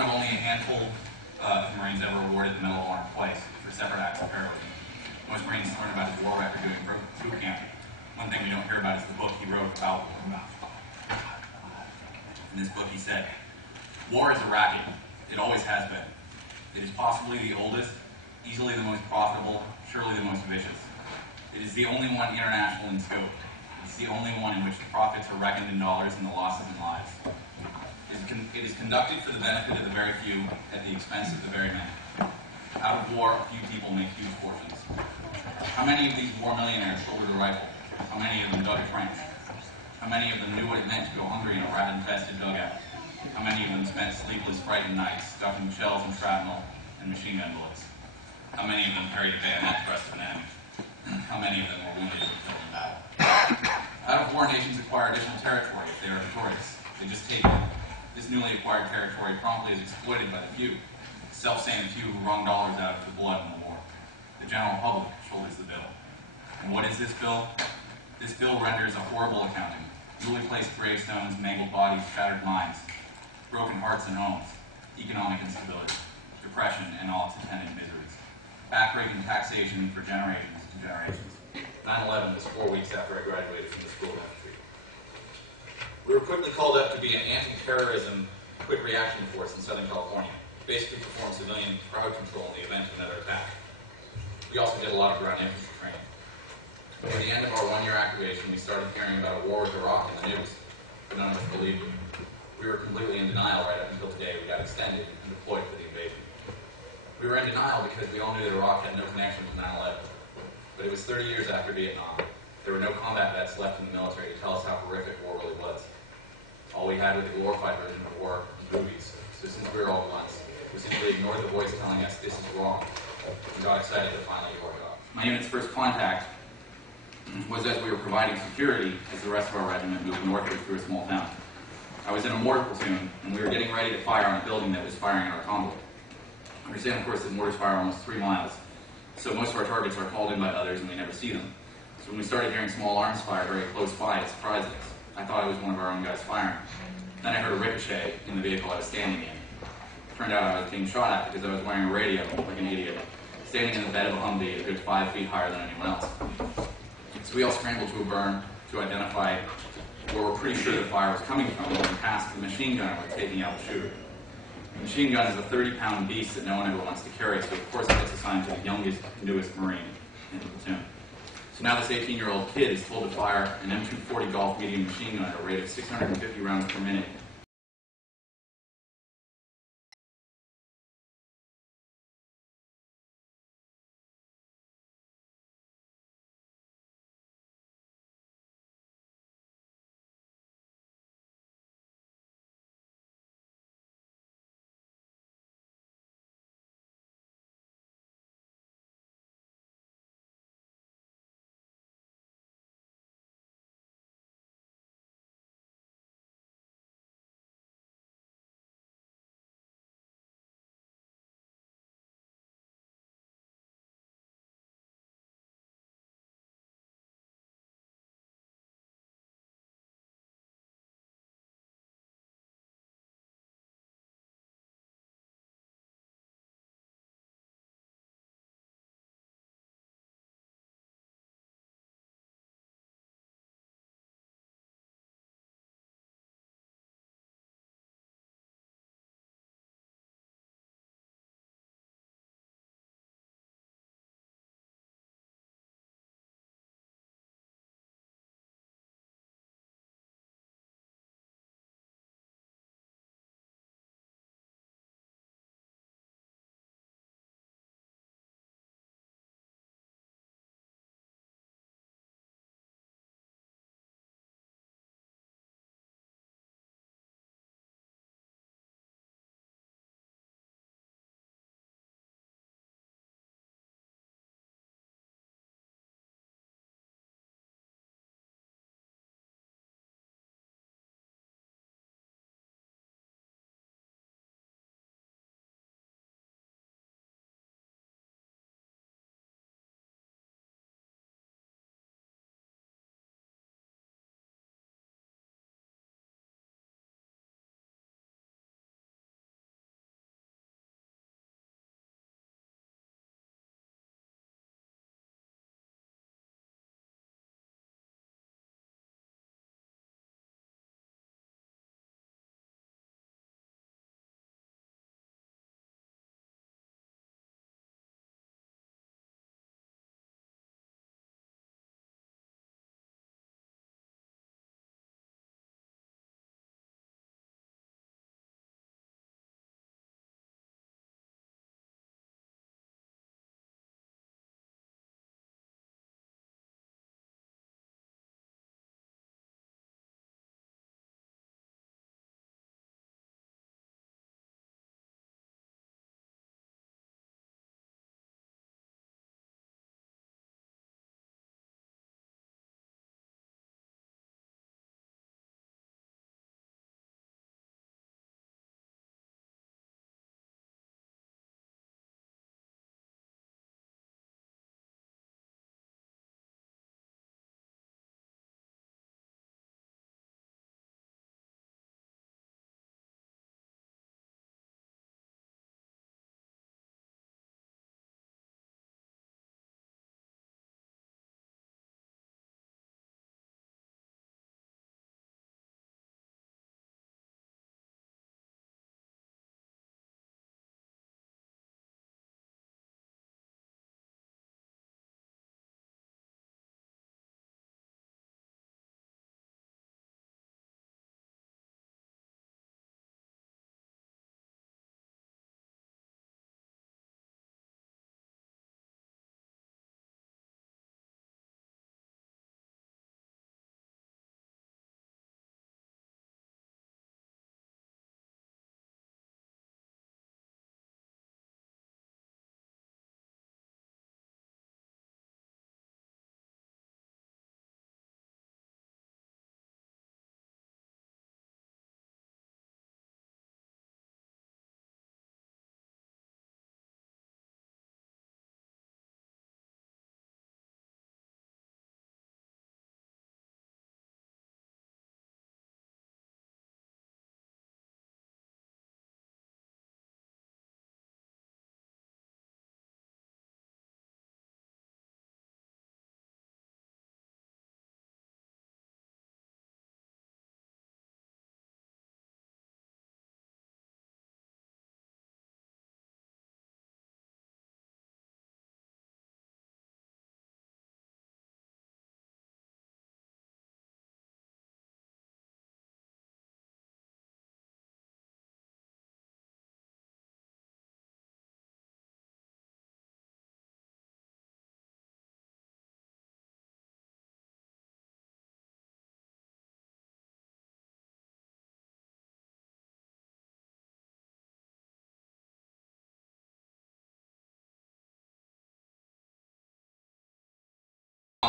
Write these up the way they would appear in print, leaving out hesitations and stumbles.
one of only a handful of Marines ever awarded the Medal of Honor twice for separate acts of heroism. Most Marines learn about his war record doing boot camp. One thing we don't hear about is the book he wrote about war. In this book he said, "War is a racket. It always has been. It is possibly the oldest, easily the most profitable, surely the most vicious. It is the only one international in scope. It's the only one in which the profits are reckoned in dollars and the losses in lives. It is conducted for the benefit of the very few at the expense of the very many. Out of war, a few people make huge fortunes. How many of these war millionaires shouldered a rifle? How many of them dug a trench? How many of them knew what it meant to go hungry in a rat-infested dugout? How many of them spent sleepless, frightened nights stuffing shells and shrapnel and machine gun bullets? How many of them carried a bayonet thrust of an enemy? How many of them were wounded and killed in battle? Out-of-war nations acquire additional territory if they are victorious. They just take it. This newly acquired territory promptly is exploited by the few, the self-same few who wrung dollars out of the blood in the war. The general public shoulders the bill. And what is this bill? This bill renders a horrible accounting. Newly placed gravestones, mangled bodies, shattered minds, broken hearts and homes, economic instability, depression, and all its attendant miseries. Backbreaking taxation for generations to generations. 9/11 was 4 weeks after I graduated from the School of Infantry. We were quickly called up to be an anti-terrorism quick reaction force in Southern California, basically perform civilian crowd control in the event of another attack. We also did a lot of ground infantry training. By the end of our one-year activation, we started hearing about a war with Iraq in the news, but none of us believed it. We were completely in denial right up until the day we got extended and deployed for the invasion. We were in denial because we all knew that Iraq had no connection with 9/11. But it was 30 years after Vietnam. There were no combat vets left in the military to tell us how horrific war really was. All we had was a glorified version of war in movies. So since we were all blunts, we simply ignored the voice telling us this is wrong, and got excited to finally do our job. My unit's first contact was as we were providing security as the rest of our regiment moved northward through a small town. I was in a mortar platoon, and we were getting ready to fire on a building that was firing at our convoy. Understand, of course, that mortars fire almost 3 miles, so most of our targets are called in by others and we never see them. So when we started hearing small arms fire very close by, it surprised us. I thought it was one of our own guys firing. Then I heard a ricochet in the vehicle I was standing in. It turned out I was being shot at because I was wearing a radio like an idiot, standing in the bed of a Humvee a good 5 feet higher than anyone else. So we all scrambled to a burn to identify where we're pretty sure the fire was coming from, and passed the machine gun and we're taking out the shooter. The machine gun is a 30-pound beast that no one ever wants to carry, so of course it gets assigned to the youngest, newest Marine in the platoon. So now this 18-year-old kid is told to fire an M240 Golf medium machine gun at a rate of 650 rounds per minute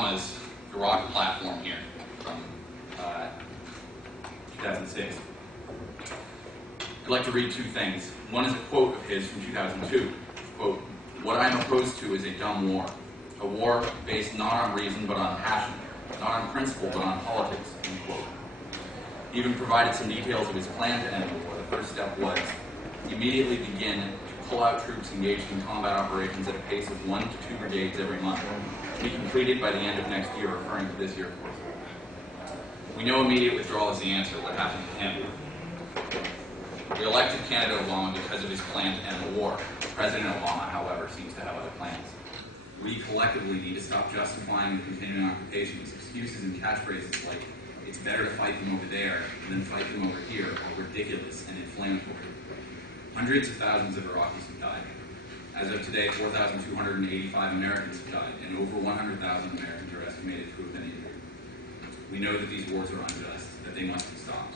Obama's Iraq platform here from 2006. I'd like to read two things. One is a quote of his from 2002. Quote, "What I am opposed to is a dumb war. A war based not on reason but on passion, not on principle but on politics." End quote. He even provided some details of his plan to end the war. The first step was immediately begin to pull out troops engaged in combat operations at a pace of 1 to 2 brigades every month, to be completed by the end of next year, referring to this year, of course. We know immediate withdrawal is the answer. What happened to Canada? We elected Canada Obama because of his plan to end the war. President Obama, however, seems to have other plans. We collectively need to stop justifying the continuing occupations. Excuses and catchphrases like, "It's better to fight them over there than fight them over here," are ridiculous and inflammatory. Hundreds of thousands of Iraqis have died. As of today, 4,285 Americans have died, and over 100,000 Americans are estimated to have been injured. We know that these wars are unjust, that they must be stopped.